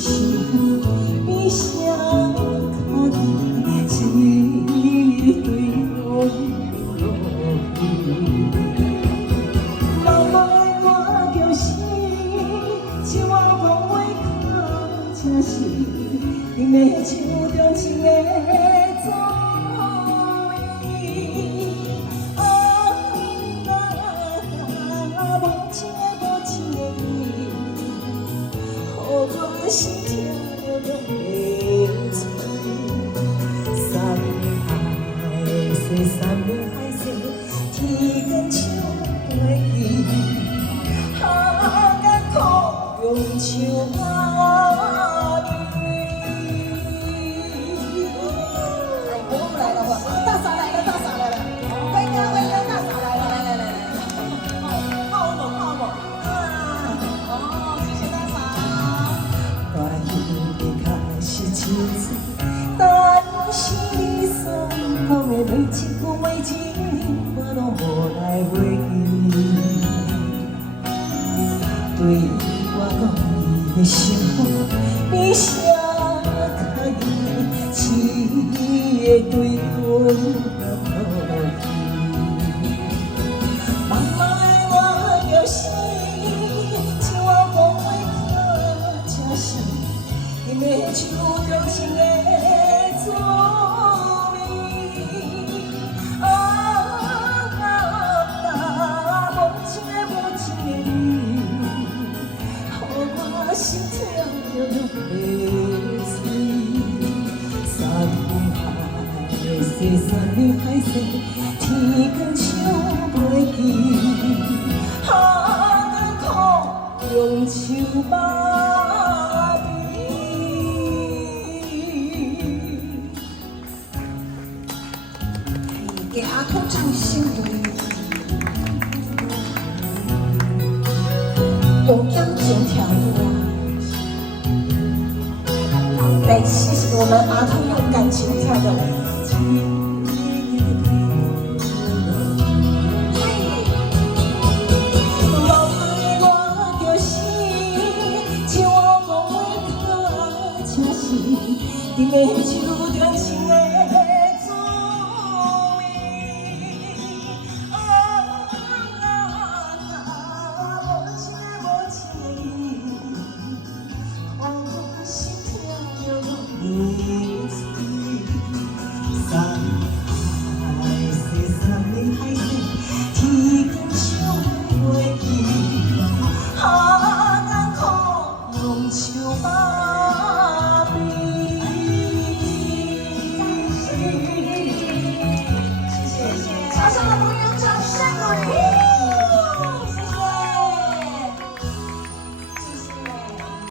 幸福，比谁较近，一对风落雨。茫茫的我就是一碗讲话较真实，你的手中一个作为。我心跳拢会碎，山海细，山海细，天跟树袂记，眼苦用手画面。我来了，大嫂来了，大嫂来了，威哥，大嫂来了，来，泡我，泡我。哦，谢谢大嫂。大鱼较是亲子，但是你所讲的每一句每一字，我拢无来回忆。对我讲你的幸福，比谁较远，一个对风落雨。茫茫的我就是一碗讲话较真实。你的手中情的作美，无情的你，予我心跳拢会碎。山海细，山海细，天光想袂记，眼苦用手把面。给阿公唱新歌，用感情跳舞，来谢谢我们阿公用感情跳的舞。你的手中情的作为，无情的你，我心跳拢会碎。山海细，山海细，天光想袂记，眼苦用手把面。谢谢，桥上的朋友。